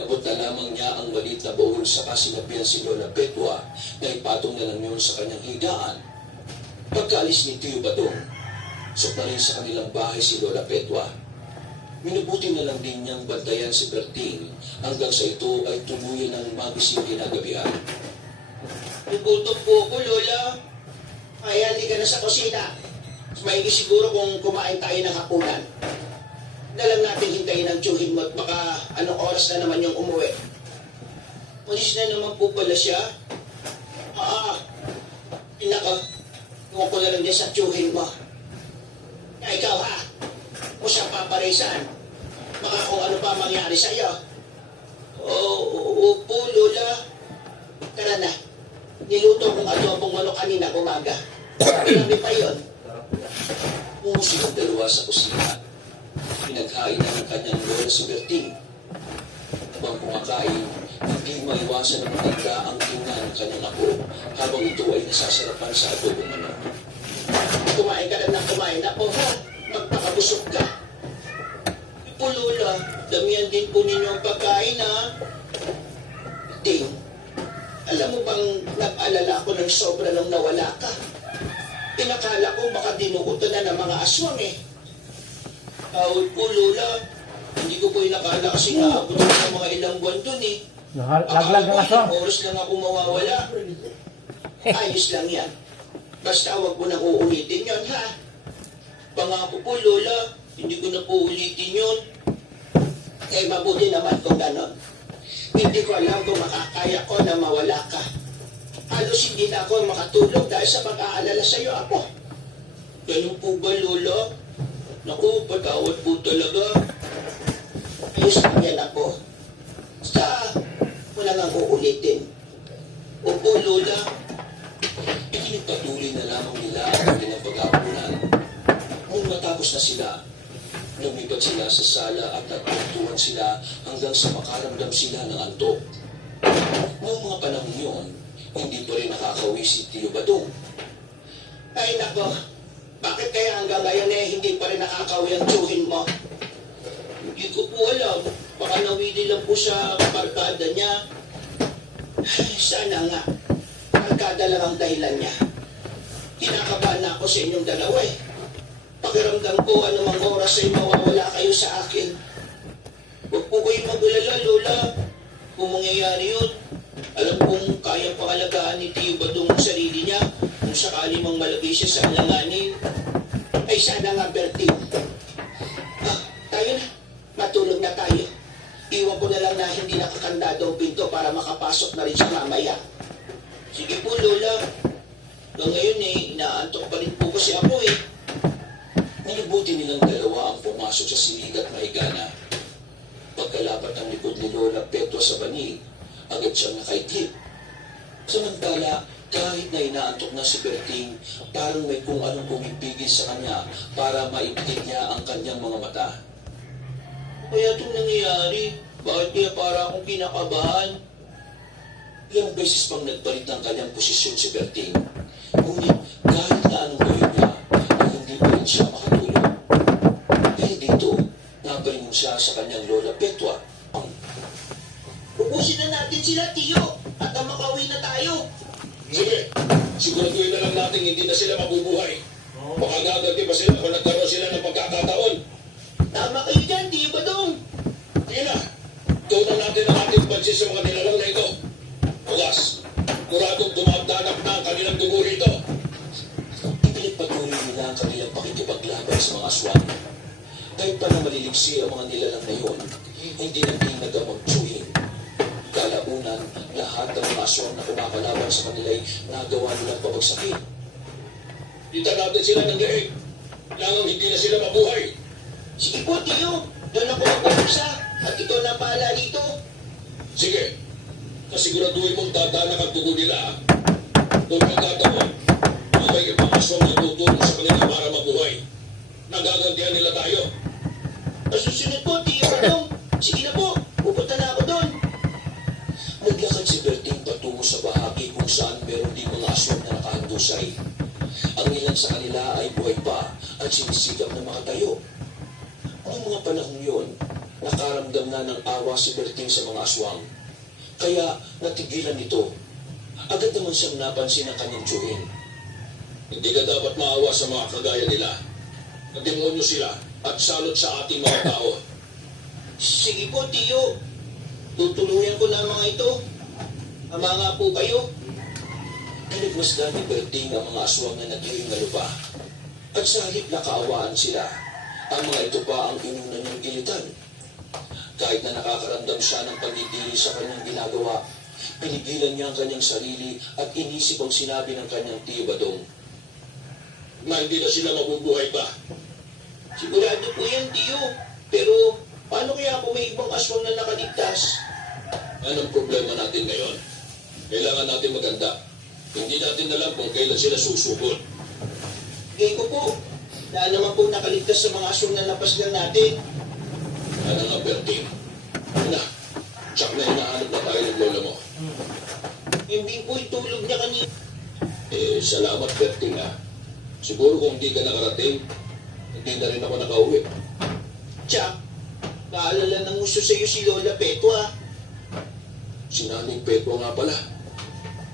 Nabot na lamang niya ang maliit na baul sa sinabihan si Lola Petwa na ipatong na lang yun sa kanyang higaan. Pagkaalis ni Tio Badong, sok na rin sa kanilang bahay si Lola Petwa. Minubuti na lang din niyang bantayan si Berting hanggang sa ito ay tuluyan ng magising kinagabihan. Nagutom po ako, Lola. Kaya hindi ka na sa kusina. Maigi siguro kung kumain tayo ng hapunan. Na lang natin hintayin ang tiyuhin mo at baka anong oras na naman yung umuwi. Malis na naman po pala siya. Pinaka, iwan ko na lang din sa tiyuhin mo. Kaya ikaw ha, mo siyang paparisan. Baka kung ano pa mangyari sa'yo. Opo, Lola. Tara na. Niluto kong adobong manok kanina umaga. Grabe pa yun. Pumusig ang dalawa sa kusina. Pinaghain na ng kanyang lola si Berting. Habang kumakain, hindi maiwasan ng matanda ang tingnan ng kanyang apo habang ito ay nasasarapan sa adobong manok. Kumain ka lang ng kumain na po, ha? Magpakabusog ka. Po, Lola, damihan din po ninyo ang pagkain, ha? Ting, alam mo bang nag-alala ako ng sobra nung nawala ka? Pinakala ko baka dinukutan na ng mga aswang, eh. Awal po, Lola. Hindi ko po inakala kasi naabot ko ng mga ilang buwan dun, eh. Laglag ng aswang. Ilang oras lang ako mawawala. Ayos lang yan. Basta huwag mo nang uulitin yon, ha? Pangako po, Lola, hindi ko na po ulitin yun. Eh, mabuti naman kung ganon. Hindi ko alam kung makakaya ko na mawala ka. Halos hindi na ako makatulog dahil sa pag-aalala sa'yo, Apo. Ganun po ba, Lola? Naku, patawad po talaga. Ayos lang yan, Apo. Basta, wala nga uulitin. Opo, Lola. Ikinagpatuloy na lamang nila ang kanilang pag-aapunan. Nung matapos na sila, lumipat sila sa sala at nagtuntuan sila hanggang sa makaramdam sila ng antok. Noong mga panahon yun, hindi pa rin nakakawi si Tio Badong. Ay, nako. Bakit kaya hanggang ngayon eh, hindi pa rin nakakawi ang tsuhin mo? Hindi ko po alam. Baka nawili lang po sa barkada niya. Ay, sana nga. Barkada lang ang dahilan niya. Kinakabahan na ako sa inyong dalawa eh. Pakiramdam ko anumang oras ay mawawala kayo sa akin. Huwag po kayong mag-alala, Lola. Kung mangyayari yun, alam kong kayang pangalagaan ni Tio Badong ang sarili niya kung sakali mang malagay siya sa alanganin. Ay sana nga, Berting. Tayo na. Matulog na tayo. Iwan ko na lang na hindi nakakandado ang pinto para makapasok na rin siya mamaya. Sige po, Lola. Hanggang ngayon eh, inaantok pa rin po kasi ako eh. Nilubuti nilang dalawa ang pumasok sa silig at mahigana. Pagkalapat ang likod ni Lola Petwa sa banig, agad siyang nakaidlip. Samantala, kahit na inaantok na si Berting, parang may kung anong pumipigil sa kanya para maipikit niya ang kanyang mga mata. Kaya itong nangyayari, bakit kaya para akong kinakabahan? Ilang beses pang nagpalit ng kanyang posisyon si Berting. Ngunit kahit na anong gawin niya, ay hindi pa rin siya makatulog. Dahil dito, napalingon siya sa kanyang Lola Petwa. Ubusin na natin sila, Tiyo, at makauwi na tayo. Sige, siguraduhin na lang natin hindi na sila mabubuhay. Baka gaganti pa sila kung nagkaroon sila ng pagkakataon. Tama kayo dyan, Tiyo Badong. Sige na, tunan natin ang ating pansin sa mga nilalang na ito. Bukas, kuradong dumamdanak na ang kanilang dugo rito. Ipinagpatuloy nila ang kanilang pakikipaglaban sa mga aswang. Kahit pa na maliliksi ang mga nilalang na yun, hindi naging nagamagtsuhin. Kalaunan, lahat ng mga aswang na kumakalaban sa kanila ay nagawa nilang pabagsakin. Dita natin sila ng daig. Langang hindi na sila mabuhay. Sige po, Tiyo. Doon ako mag-umpisa. At ito na pala dito. Sige, kasiguraduhin mong tatanak ang dugo nila. Kung magkataon, may ibang aswang na tutulong sa kanila para mabuhay. Nagagantihan nila tayo. Susunod po, Tiyo Badong. Sige na po. Pupunta na ako doon. Naglakad si Berting patungo sa bahagi kung saan meron din mga aswang na nakahandusay. Ang ilan sa kanila ay buhay pa at sinisigap na makatayo. Noong mga panahon yun, nakaramdam na ng awa si Berting sa mga aswang. Kaya natigilan nito. Agad naman siyang napansin ng kanyang tiyuhin. Hindi ka dapat maawa sa mga kagaya nila. Demonyo sila at salot sa ating mga tao. Sige po, Tiyo. Tutuluyan ko na ang mga ito. Ama nga po kayo. Pinagmasdan ni Berting ang mga aswang na naghihingal pa. At sa halip na kaawaan sila, ang mga ito pa ang inuna niyang ilitan. Kahit na nakakaramdam siya ng pagdidiri sa kanyang ginagawa, pinigilan niya ang kanyang sarili at inisip ang sinabi ng kanyang tiyo Badong. Na hindi na sila mabubuhay pa. Sigurado po yan, Tiyo. Pero paano kaya kung may ibang aswang na nakaligtas? Anong problema natin ngayon? Kailangan natin maganda. Hindi natin alam kung kailan sila susugod. Gay ko po. Dahil naman po nakaligtas sa mga aswang na napaslan natin. Ano nga, Berting? Una, tsak na hinahanap na tayo ng lola mo. Hindi po itulog niya kanina. Salamat, Berting, ha. Siguro kung hindi ka nakarating, hindi na rin ako nakauwi. Tsak, paalala ng gusto sa'yo si Lola Peto, ah. Si Naning Pepo nga pala.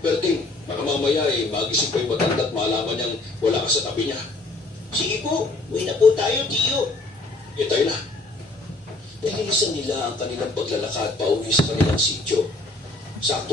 Berting, baka mamaya magising pa yung matanda at malaman niyang wala ka sa tabi niya. Sige po, uwi na po tayo, Tiyo. Tayo na. Nililisan nila ang kanilang paglalakad pauwi sa kanilang sityo. Sakto